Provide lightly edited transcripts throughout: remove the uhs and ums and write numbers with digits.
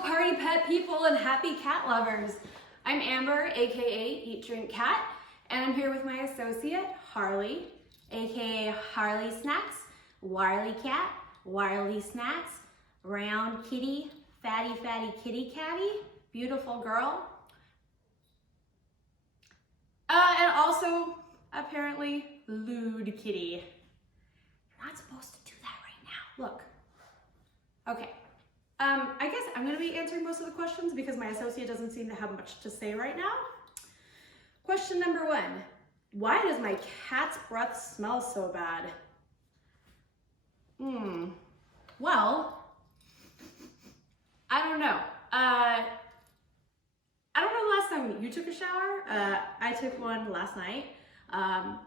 Hello, party pet people and happy cat lovers. I'm Amber, aka Eatdrinkcat, and I'm here with my associate, Harley, aka Harley Snacks, Wiley Cat, Wiley Snacks, Round Kitty, Fatty Kitty Catty, beautiful girl. And also, apparently, lewd kitty. You're not supposed to do that right now. Look. Okay. I guess I'm going to be answering most of the questions because my associate doesn't seem to have much to say right now. Question number 1. Why does my cat's breath smell so bad? Well, I don't know. I don't know the last time you took a shower. I took one last night.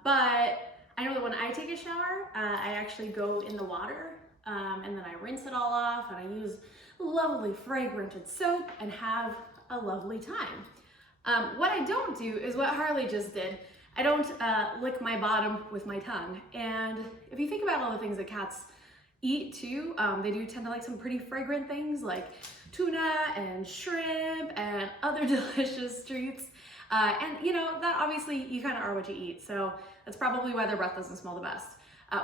But I know that when I take a shower, I actually go in the water and then I rinse it all off and I use lovely fragranted soap and have a lovely time. What I don't do is what Harley just did. I don't lick my bottom with my tongue. And if you think about all the things that cats eat too, they do tend to like some pretty fragrant things like tuna and shrimp and other delicious treats. And you know, that obviously you kind of are what you eat. So that's probably why their breath doesn't smell the best.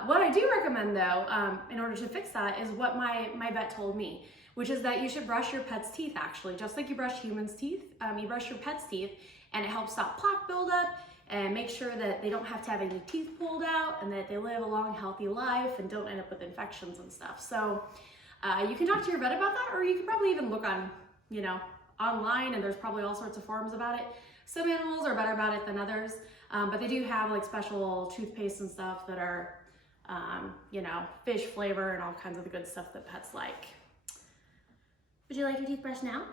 What I do recommend though, in order to fix that is what my vet told me, which is that you should brush your pet's teeth actually, just like you brush humans' teeth. You brush your pet's teeth and it helps stop plaque buildup and make sure that they don't have to have any teeth pulled out and that they live a long, healthy life and don't end up with infections and stuff. So you can talk to your vet about that, or you can probably even look on, you know, online, and there's probably all sorts of forums about it. Some animals are better about it than others, but they do have like special toothpaste and stuff that are, you know, fish flavor and all kinds of the good stuff that pets like. Would you like your teeth brushed now?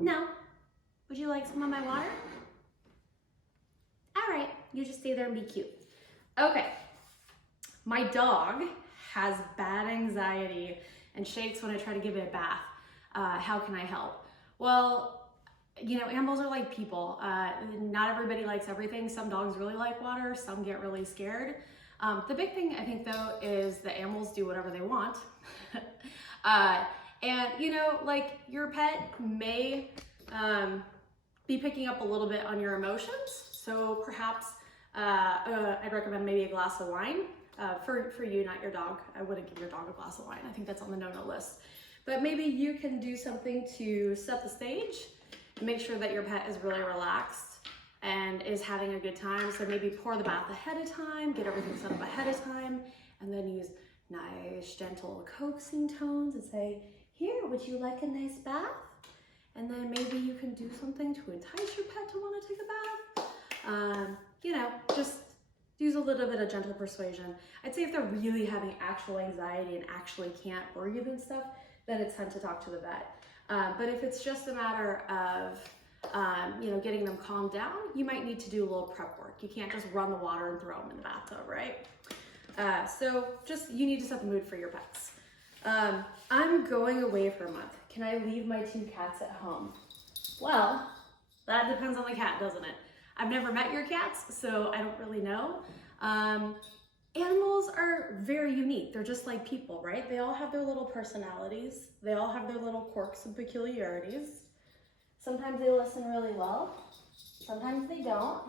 No. Would you like some of my water? All right, you just stay there and be cute. Okay, my dog has bad anxiety and shakes when I try to give it a bath. How can I help? Well, you know, animals are like people. Not everybody likes everything. Some dogs really like water, some get really scared. The big thing I think though is the animals do whatever they want. And you know, like your pet may be picking up a little bit on your emotions. So perhaps I'd recommend maybe a glass of wine for you, not your dog. I wouldn't give your dog a glass of wine. I think that's on the no-no list. But maybe you can do something to set the stage and make sure that your pet is really relaxed and is having a good time. So maybe pour the bath ahead of time, get everything set up ahead of time, and then use nice, gentle, coaxing tones and say, "Here, would you like a nice bath?" And then maybe you can do something to entice your pet to want to take a bath. You know, just use a little bit of gentle persuasion. I'd say if they're really having actual anxiety and actually can't breathe and stuff, then it's time to talk to the vet. But if it's just a matter of, you know, getting them calmed down, you might need to do a little prep work. You can't just run the water and throw them in the bathtub, right? So just, you need to set the mood for your pets. I'm going away for a month. Can I leave my 2 cats at home? Well, that depends on the cat, doesn't it? I've never met your cats, so I don't really know. Animals are very unique. They're just like people, right? They all have their little personalities. They all have their little quirks and peculiarities. Sometimes they listen really well. Sometimes they don't.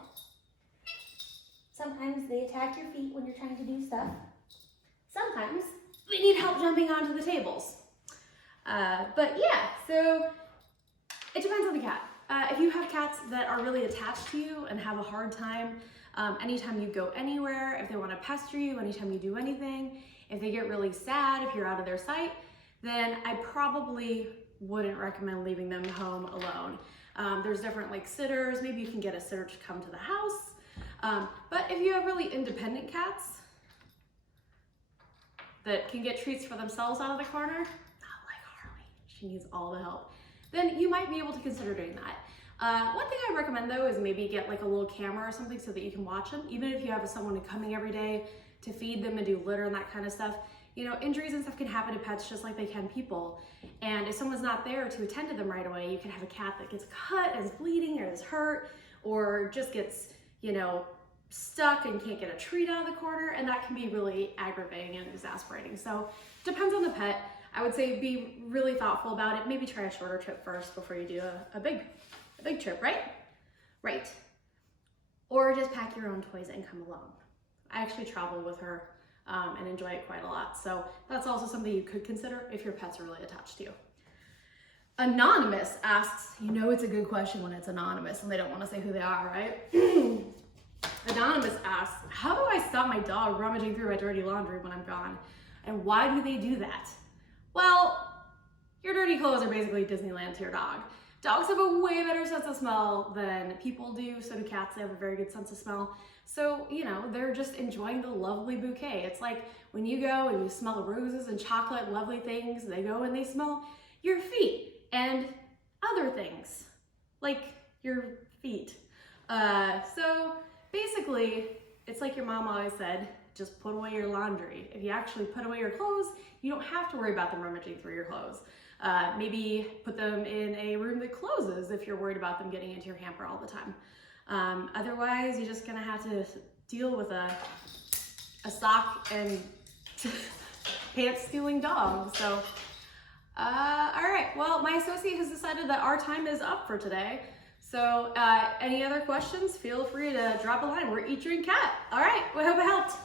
Sometimes they attack your feet when you're trying to do stuff. Sometimes they need help jumping onto the tables. But yeah, so it depends on the cat. If you have cats that are really attached to you and have a hard time anytime you go anywhere, if they want to pester you anytime you do anything, if they get really sad if you're out of their sight, then I probably wouldn't recommend leaving them home alone. There's different like sitters. Maybe you can get a sitter to come to the house. But if you have really independent cats that can get treats for themselves out of the corner, not like Harley, she needs all the help, then you might be able to consider doing that. One thing I recommend though is maybe get like a little camera or something so that you can watch them. Even if you have someone coming every day to feed them and do litter and that kind of stuff, you know, injuries and stuff can happen to pets just like they can people. And if someone's not there to attend to them right away, you can have a cat that gets cut and is bleeding or is hurt or just gets, you know, stuck and can't get a treat out of the corner, and that can be really aggravating and exasperating. So depends on the pet. I would say be really thoughtful about it. Maybe try a shorter trip first before you do a big trip, right? Right. Or just pack your own toys and come along. I actually travel with her and enjoy it quite a lot. So that's also something you could consider if your pets are really attached to you. Anonymous asks, you know it's a good question when it's anonymous and they don't want to say who they are, right? Anonymous asks, how do I stop my dog rummaging through my dirty laundry when I'm gone? And why do they do that? Well, your dirty clothes are basically Disneyland to your dog. Dogs have a way better sense of smell than people do, so do cats. They have a very good sense of smell. So, you know, they're just enjoying the lovely bouquet. It's like when you go and you smell roses and chocolate and lovely things, they go and they smell your feet and other things, like your feet. So basically, it's like your mom always said, just put away your laundry. If you actually put away your clothes, you don't have to worry about them rummaging through your clothes. Maybe put them in a room that closes if you're worried about them getting into your hamper all the time. Otherwise, you're just gonna have to deal with a sock and pants stealing dog. So, all right, well, my associate has decided that our time is up for today. So any other questions, feel free to drop a line. We're Eatdrinkcat. All right, we hope it helped.